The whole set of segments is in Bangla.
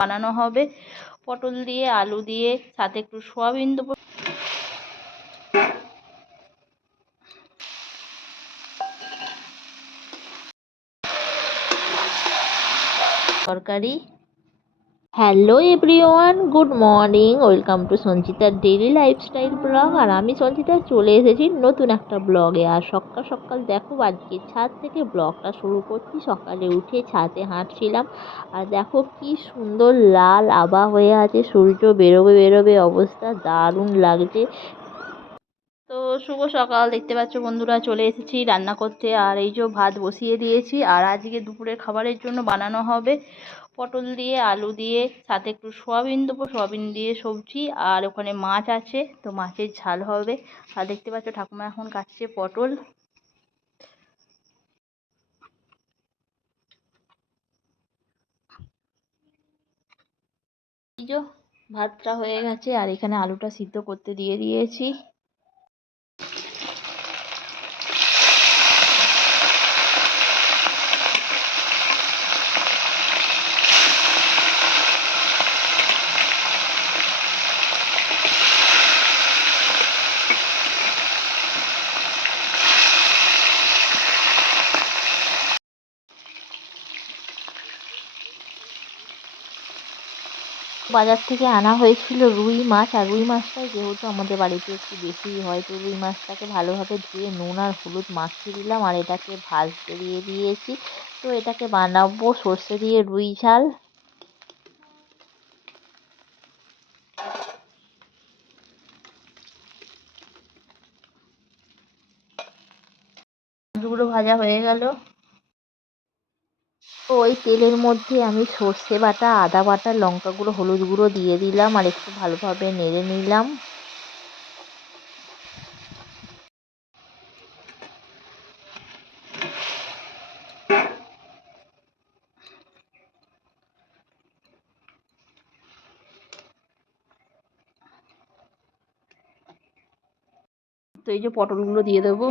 বানানো হবে পটল দিয়ে, আলু দিয়ে, সাথে একটু সয়াবিন দেবো। তরকারি। Hello everyone, good morning, welcome to সঞ্চিতার ডেইলি লাইফস্টাইল ব্লগ। আর আমি সঞ্চিতা চলে এসেছি নতুন একটা ব্লগে। আর সকাল সকাল দেখো আজকে ছাদ থেকে ব্লগটা শুরু করছি। সকালে উঠে ছাদে হাঁটছিলাম, আর দেখো কি সুন্দর লাল আভা হয়ে আছে, সূর্য বেরোবে অবস্থা, দারুণ লাগছে। তো শুভ সকাল, দেখতে পাচ্ছ বন্ধুরা, চলে এসেছি রান্না করতে। আর এই যে ভাত বসিয়ে দিয়েছি। আর আজকে দুপুরের খাবারের জন্য বানানো হবে পটল দিয়ে, আলু দিয়ে, সাথে একটু সয়াবিন দেবো, সয়াবিন দিয়ে সবজি। আর ওখানে মাছ আছে, তো মাছের ঝাল হবে। আর দেখতে পাচ্ছ ঠাকুমা এখন কাটছে পটল। এই যে ভাতটা হয়ে গেছে, আর এখানে আলুটা সিদ্ধ করতে দিয়ে দিয়েছি। বাজার থেকে আনা হয়েছিল রুই মাছ। আর রুই মাছটাই যেহেতু আমাদের বাড়িতে একটু বেশিই হয়, তো রুই মাছটাকে ভালোভাবে ধুয়ে নুন আর হলুদ মাখিয়ে দিলাম। আর এটাকে ভাজতে দিয়ে দিয়েছি। তো এটাকে বানাবো সর্ষে দিয়ে রুই ঝাল। মাছগুলো ভাজা হয়ে গেল। তো ওই তেলের মধ্যে আমি সর্ষে বাটা, আদা বাটা, লঙ্কা গুঁড়ো, হলুদ গুঁড়ো দিয়ে দিলাম। আর একটু ভালোভাবে নেড়ে নিলাম। তো এই যে পটলগুলো দিয়ে দেবো।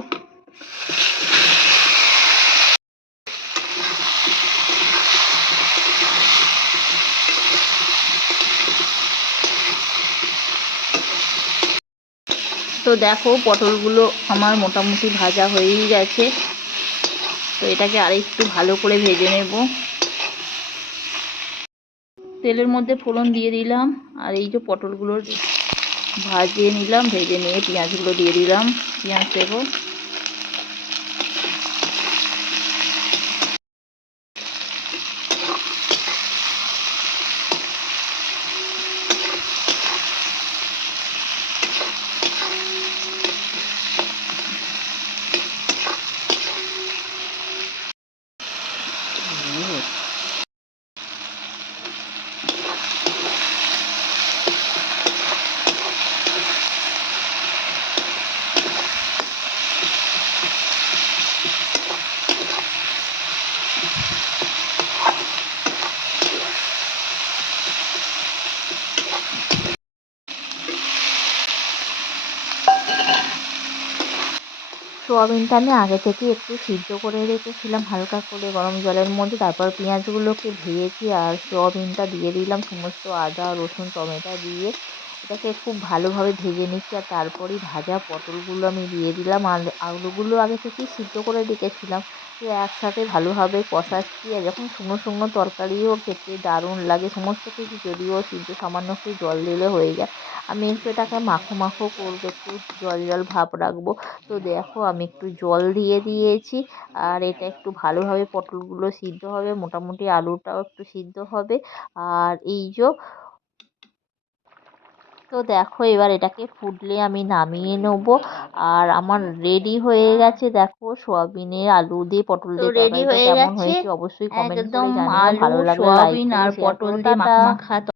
তো দেখো পটলগুলো আমার মোটামুটি ভাজা হয়েই গেছে। তো এটাকে আরেকটু ভালো করে ভেজে নেব। তেলের মধ্যে ফোড়ন দিয়ে দিলাম। আর এই যে পটলগুলো ভাজিয়ে নিলাম, ভেজে নিয়ে পেঁয়াজগুলো দিয়ে দিলাম। পেঁয়াজ দেবো। সোয়াবিনটা আমি আগে থেকে একটু সিদ্ধ করে রেখেছিলাম হালকা করে গরম জলের মধ্যে। তারপর পেঁয়াজগুলোকে ভেজেছি আর সোয়াবিনটা দিয়ে দিলাম, সমস্ত আদা রসুন টমেটো দিয়ে এটাকে খুব ভালোভাবে ভেজে নিচ্ছি। আর তারপরেই ভাজা পটলগুলো আমি দিয়ে দিলাম। আর আলুগুলো আগে থেকেই সিদ্ধ করে রেখেছিলাম, দিয়ে একসাথে ভালোভাবে কষাচ্ছি। আর যখন শুকনো শুকনো তরকারিও খেতে দারুণ লাগে। সমস্ত কিছু যদিও সিদ্ধ, সামান্য একটু জল দিলে হয়ে যায়। আমি একটু এটাকে মাখো মাখো করবো, একটু জল জল ভাব রাখবো। তো দেখো আমি একটু জল দিয়ে দিয়েছি। আর এটা একটু ভালোভাবে পটলগুলো সিদ্ধ হবে, মোটামুটি আলুটাও একটু সিদ্ধ হবে। আর এই যে তো দেখো এবার এটাকে ফুটলে আমি নামিয়ে নেব। আর আমার রেডি হয়ে গেছে। দেখো সোয়াবিনের আলু দিয়ে পটল দিয়ে তরকারিটা কেমন হয়েছে অবশ্যই কমেন্ট করে জানিও। ভালো লাগলে লাইক করো, শেয়ার করো, টাটা।